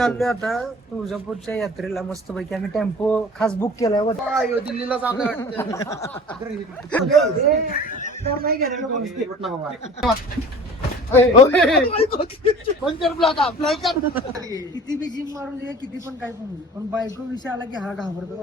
चाललोय आता तुळजापूरच्या यात्रेला मस्त पैकी आम्ही टेम्पो खास बुक केलाय दिल्लीला किती बी जिम मारून दे किती पण काय पण होईल, पण बायको विषय आला की हा घाबरतो.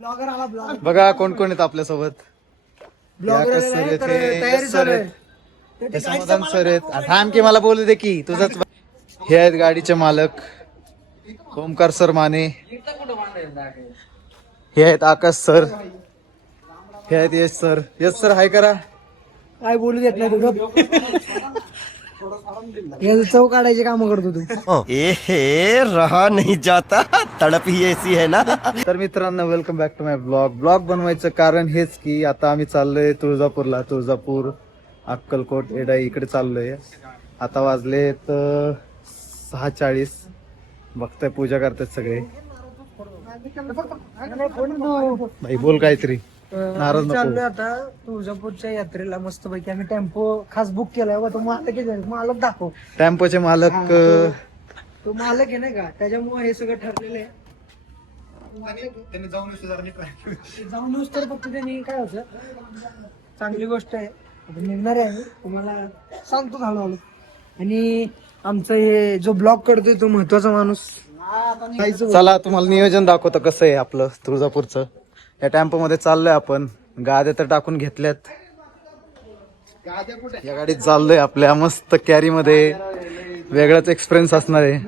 ब्लॉगर आला ब्लॉगर. बघा कोण कोण आहेत आपल्या सोबत. तयारी चालू आहे. समाधान सर आहेत. थांब की मला बोलू दे की तुझंच. हे आहेत गाडीचे मालक ओमकार सर माने. हे आहेत आकाश सर. हे आहेत यश सर. यश सर हाय करा. काय बोलू देत नाही तुझं. चव काढायचे काम करतो तू. ए रहा नहीं जाता, तड़प ही ऐसी है ना. तर मित्रांनो welcome back to my blog बनवायचं कारण हेच की आता आम्ही चाललोय तुळजापूरला. तुळजापूर अक्कलकोट एडाई इकडे चाललोय. आता वाजले तर 6:40. बघताय पूजा करतात सगळे. भाई बोल काहीतरी. नाराज नको. चाललोय आता तुळजापूरच्या यात्रेला मस्त पैकी आम्ही टेम्पो खास बुक केलाय. तो मालक दाखव. टेम्पोचे मालक तो मालक आहे नाही का, त्याच्यामुळे हे सगळं ठरलेलं आहे. जाऊन येऊस तर फक्त त्यांनी काय होतं, चांगली गोष्ट आहे. आता निघणार आहे आम्ही, तुम्हाला सांगतो हळूहळू. आणि आमचं हे जो ब्लॉग करतोय तो महत्वाचा माणूस. चला तुम्हाला नियोजन दाखवतो कसं आहे आपलं तुळजापूरचं. या टेम्पो मध्ये चाललोय आपण. गाद्या तर टाकून घेतल्यात. या गाडीत चाललोय आपल्या मस्त कॅरी मध्ये. वेगळाच एक्सपिरियन्स असणार आहे,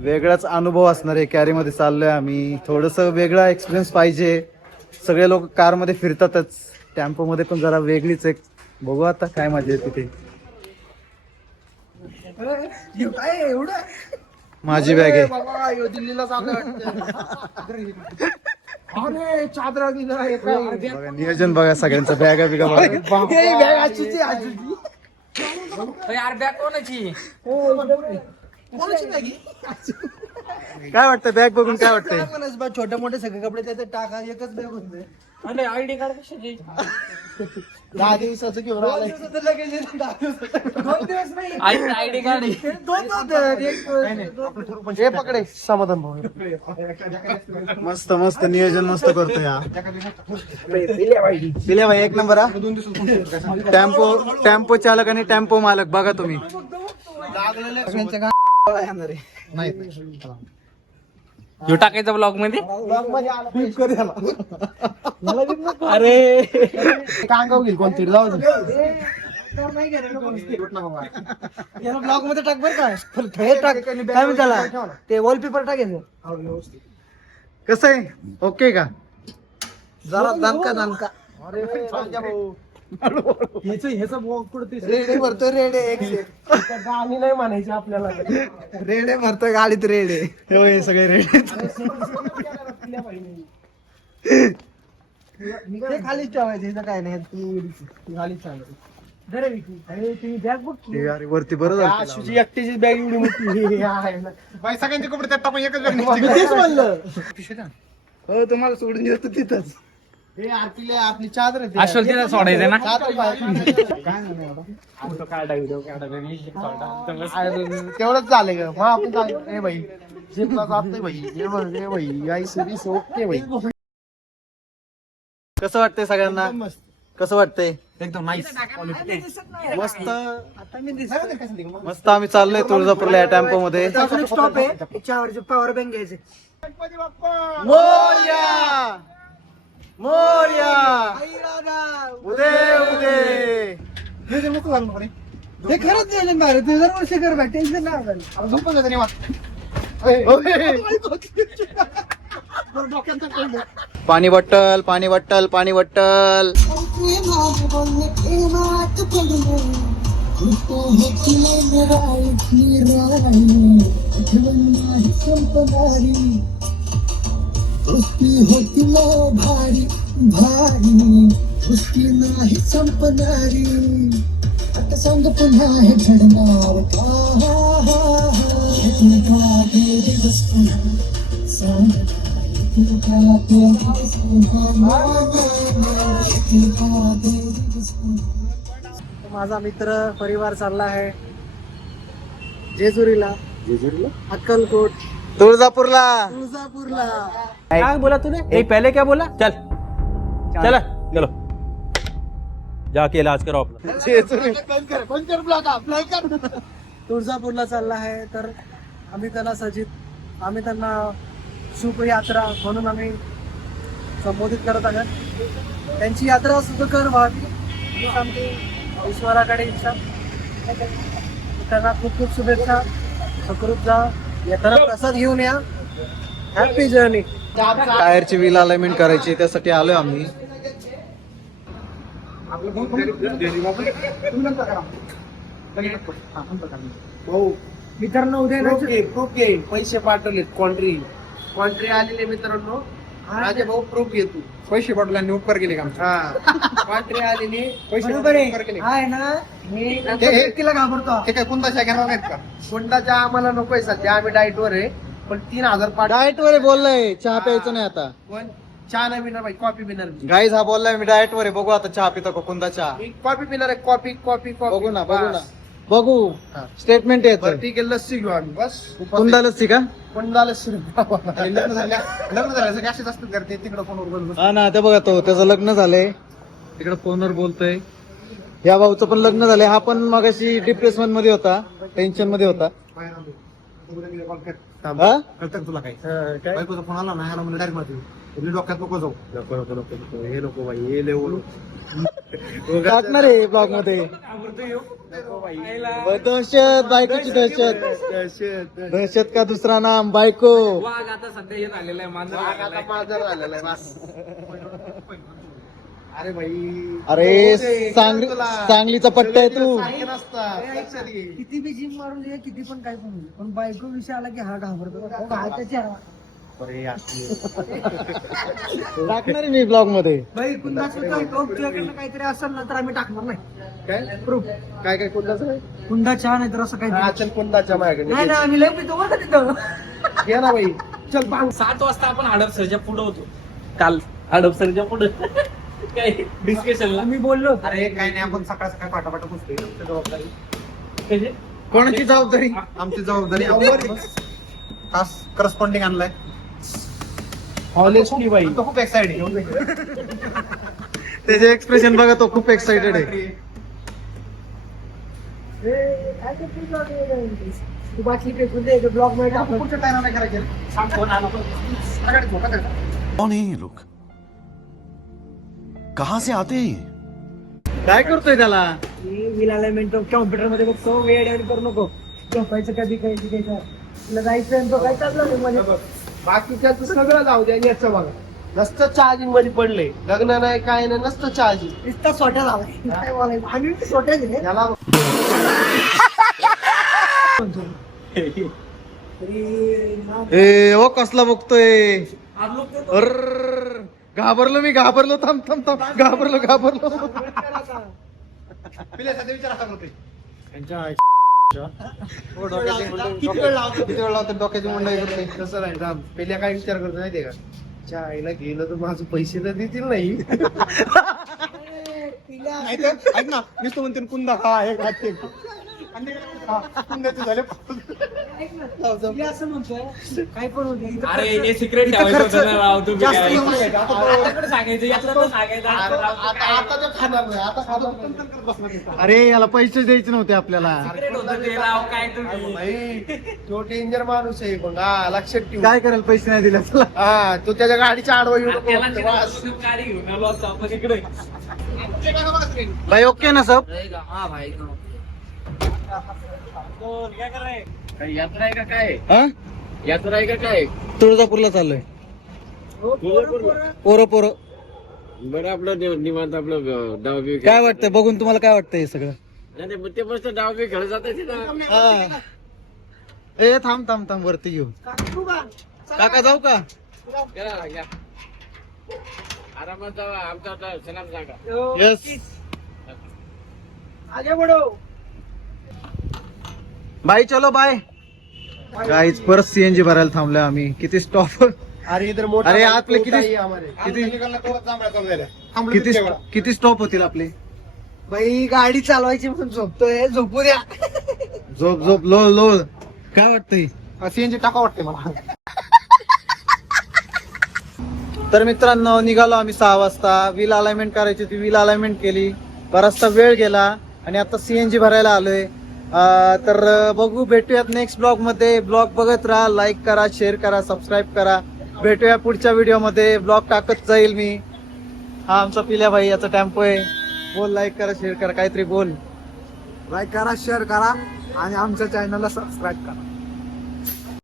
वेगळाच अनुभव असणार आहे. कॅरी मध्ये चाललोय आम्ही. थोडस वेगळा एक्सपिरियन्स पाहिजे. सगळे लोक कार मध्ये फिरतातच, टेम्पो मध्ये पण जरा वेगळीच एक. बघू आता काय मजा येते ते. काय एवढं माझी बॅग आहे. दिल्लीला चादरा बघा नियोजन बघा सगळ्यांचं. बॅगा बिगा बघा. यार बॅग कोणाची. काय वाटतं बॅग बघून काय वाटतंय. छोटे मोठे सगळे कपडे त्याचे टाका, एकच बॅग होते. आणि आयडी कार्ड कशाची. 10 दिवसाचं घेऊन आलाय. 2 दिवस नाही. आयडी कार्ड 2 हे पकडे समाधान भाऊ. मस्त मस्त नियोजन मस्त करतो या. दिल्या भाई एक नंबर. टेम्पो चालक आणि टेम्पो मालक बघा तुम्ही. ह्यो टाकायचा ब्लॉग मध्ये. अरे कांगाव घेईल कोणतरी. जाऊ दे. याला ब्लॉग मध्ये टाक बर काय. हे टाक काय म्हणतात त्याला, ते वॉलपेपर टाकायचं. कसं आहे ओके का. जरा दणका. रेडे भरतोय रेडे. गाणी नाही म्हणायची आपल्याला. रेडे भरतोय गाडीत रेडे. हे सगळे रेडी. खालीच ठेवायचं, हिचं काय नाही. खालीच ठेवायचं. तुम्ही बॅग बघ की. अरे वरती बरं झालं. तुझी एकटीची बॅग एवढी मोठी आहे ना. सगळ्यांचे कपडे त्यात टाकून एकच तेच म्हणलं. हो तुम्हाला सोडून येतो तिथंच. आपली चादर आहे. अश्वल तिला सोडायचं ना. तेवढंच झालं ग. मग आपण चालू ए भाई जिमला जात नाही भाई. हे भाई आई सरी ओके भाई. कसं वाटतंय सगळ्यांना. कसं वाटतंय. एकदम नाईस. मस्त मस्त. आम्ही चाललोय तुळजापूरला या टेम्पो मध्ये. स्टॉप आहे, त्याच्यावरचे पॉवर बँक घ्यायचे. मोरया मोरया उदे उदे. हे खरंच झालं बाहेर. ते दरवर्षी कर बाय. टेन्शन नाही. पाणी बॉटल पाणी बॉटल पाणी बॉटल. होती भारी भारी उसकी नाही संपणारी. आता सांग पुन्हा हे घडणार का. माझा मित्र परिवार चालला आहे जेजुरीला, अक्कलकोट, तुळजापूरला. क्या बोला तूने पहले क्या बोला? चल चल चलो जाके इलाज कराओ अपना. तुळजापूरला चालला आहे. तर आम्ही त्यांना शुभ यात्रा म्हणून आम्ही संबोधित करत आहोत. त्यांची यात्रा सुखकर व्हावी हीच आमची ईश्वराकडे इच्छा. त्यांना खूप खूप शुभेच्छा. सुखरूप जा. येताना प्रसाद घेऊन या. Happy journey. टायरची व्हील अलाइनमेंट करायची, त्यासाठी आलोय आम्ही. मित्रांनो उद्या प्रूफ घे. पैसे पाठवलेत कॉन्ट्री आलेले मित्रांनो. माझे भाऊ प्रूफ घे तू. पैसे पाटलांनी उपकार केले का? कॉन्ट्री आलेली बरोबर आहे. आहे ना मी व्यक्तीला घाबरतो. ते काय कुंदाच्या घेणार नाहीत का? कोंडाच्या आम्हाला नकोय सध्या, आम्ही डाएट वर आहे. पण 3000 पाठ. डाएट वर बोललाय, चहा प्यायचं नाही आता. पण चहा नाही पिणार भाई, कॉफी पिणार. गाईज हा बोललाय मी डाएट वर आहे. बघू आता चहा पितो का कुंदा चहा. मी कॉफी पिणार आहे. Coffee coffee coffee. बघू ना बघू. स्टेटमेंट येत बरं ठीक आहे, लस्सी घेऊ आम्ही बस. कुंदा लस्सी का? कोंडा लस्सी. लग्न झालं असेच असतात करते तिकडे फोनवर. हा ना, ते बघा तो त्याचं लग्न झालंय तिकडे फोनवर बोलतोय. या भाऊचं पण लग्न झालंय. हा पण मगाशी डिप्रेशन मध्ये होता, टेन्शन मध्ये होता. हा? तुला काय बायकोचा फोन आला ना, ह्याला म्हणजे डायरेक्ट मारते. डोक्यात नको जाऊ. नको हे नको भाई, हे लेवल टाकणार आहे ब्लॉग मध्ये. दहशत, बायकोची दहशत का दुसरा नाम बायको. वाघ आता सध्या हे झालेलं आहे, मांजर झालेलं आहे. माझं झालेलं आहे बस. अरे भाई, अरे सांगलीचा पट्टा आहे तू. किती बी जिम मारून दे, किती पण काय पण होईल, पण बायको विषय आला की हा घाबरतो. टाकणार आहे मी ब्लॉग मध्ये. बाई कुंदाचं काय तुझ्याकडनं काहीतरी असेल ना तर आम्ही टाकणार नाही. काय प्रूफ काय काय कोणताच नाही. कुंदा चहा नाही तर असं काही चल कोणताच्या माझ्याकडे नाही ना. आम्ही लय पितो बरं का तिथं. घे ना भाई. चल बांग. 7 वाजता आपण हडपसरच्या पुढे होतो काल. हडपसरच्या पुढे काय डिस्कशनला आम्ही बोललो अरे काय नाही, आपण सकाळ सकाळ पाठापाठ पुसतोय. कोणाची जबाबदारी? आमची जबाबदारी. खास करस्पॉन्डिंग आणलाय. हॉनेस्टली बाई, तो खूप एक्साइटेड. त्याचे एक्सप्रेशन बघा, तो खूप एक्साइटेड आहे. तू बाटली फेकून दे ब्लॉग मध्ये टाकून. पुढच्या टायरा नाही करायचं. कौन है ये लोग? कहां से आते हैं ये? काय करतोय त्याला? व्हील अलाइनमेंट कॉम्प्युटर मध्ये बघतो. वेळ ऍड करू नको. झोपायचं कधी काही शिकायचं. तुला जायचं तो काय चाललं नाही मध्ये. बाकीच्या सगळं जाऊ द्या, याचं बघा नसतं चार्जिंग मध्ये पडले. लग्न नाही काय नाही, नसतं चार्जिंग. नुसता सोट्या झालाय. काय बोलायचं, आम्ही सोट्या दिले. याला ए ओ कसला बघतोय. अर्र, घाबरलो मी. घाबरलो. थांब थांब थांब. घाबरलो. किती वेळ लावतो डोक्याची मुंडाई करते. कसं नाही थांब. पहिल्या काय विचार करतो माहितीये का, चायला गेलं तर माझं पैसे तर देतील नाही. ऐक ना, नुसतं म्हणते कुंदा. हा एक कुंद्याचे झाले. मी असं म्हणतोय काय पण होते. अरे हे सिक्रेट ठेवायचं होतं ना राव. तुम्ही जास्त काय येऊ नये. आता सांगायचं, यातलं तर सांगायचं. आता तर खाणार नाही. आता खाणार नाही. अरे याला पैसे द्यायचे नव्हते आपल्याला. सिक्रेट होतं ते राव. काय तुम्ही भाई तो डेंजर माणूस आहे. मग हा लक्षात ठेव. काय करायला पैसे नाही दिले तुला? हा तू त्याच्या गाडीच्या आडवा येऊ नको. त्याला बस. गाडी घेऊन आलो असतो आपण इकडे. भाई ओके ना सब? हा भाई क्या कर रहे हैं? यात्रा आहे का काय? हा, यात्रा आहे का काय? तुळजापूरला चाललोय. पोरं बरं आपलं निवांत आपलं डाव बी काय वाटतंय बघून तुम्हाला? काय वाटतंय हे सगळं? नाही ते मस्त डाव बी खेळत जात ना. हा. ए थांब वरती घेऊ. काका जाऊ का? या. आरामात जावा. आमचा आता सलाम सांगा. यस. आगे बढो. बाय चलो बाय. गाईच परत सीएनजी भरायला थांबलोय आम्ही. किती स्टॉप. अरे इधर मोठा अरे आपले कोटा किती ही हमारे. किती स्टॉप होतील आपले? बाई गाडी चालवायची म्हणून झोपतोय, झोपू द्या. झोप झोप लोळ लोळ. काय वाटतंय? सीएनजी टाका वाटते मला. तर मित्रांनो निघालो आम्ही 6 वाजता. व्हील अलाइनमेंट करायची होती, व्हील अलाइनमेंट केली. बराचसा वेळ गेला आणि आता सीएनजी भरायला आलोय. तर बघू, भेटूयात नेक्स्ट ब्लॉग मध्ये. ब्लॉग बघत राहा, लाईक करा, शेअर करा, सबस्क्राईब करा. भेटूया पुढच्या व्हिडिओ मध्ये. ब्लॉग टाकत जाईल मी. हा आमचा पिल्या भाई, याचा टेम्पो आहे. बोल, लाईक करा, शेअर करा, काहीतरी बोल. लाईक करा, शेअर करा आणि आमच्या चॅनलला सबस्क्राईब करा.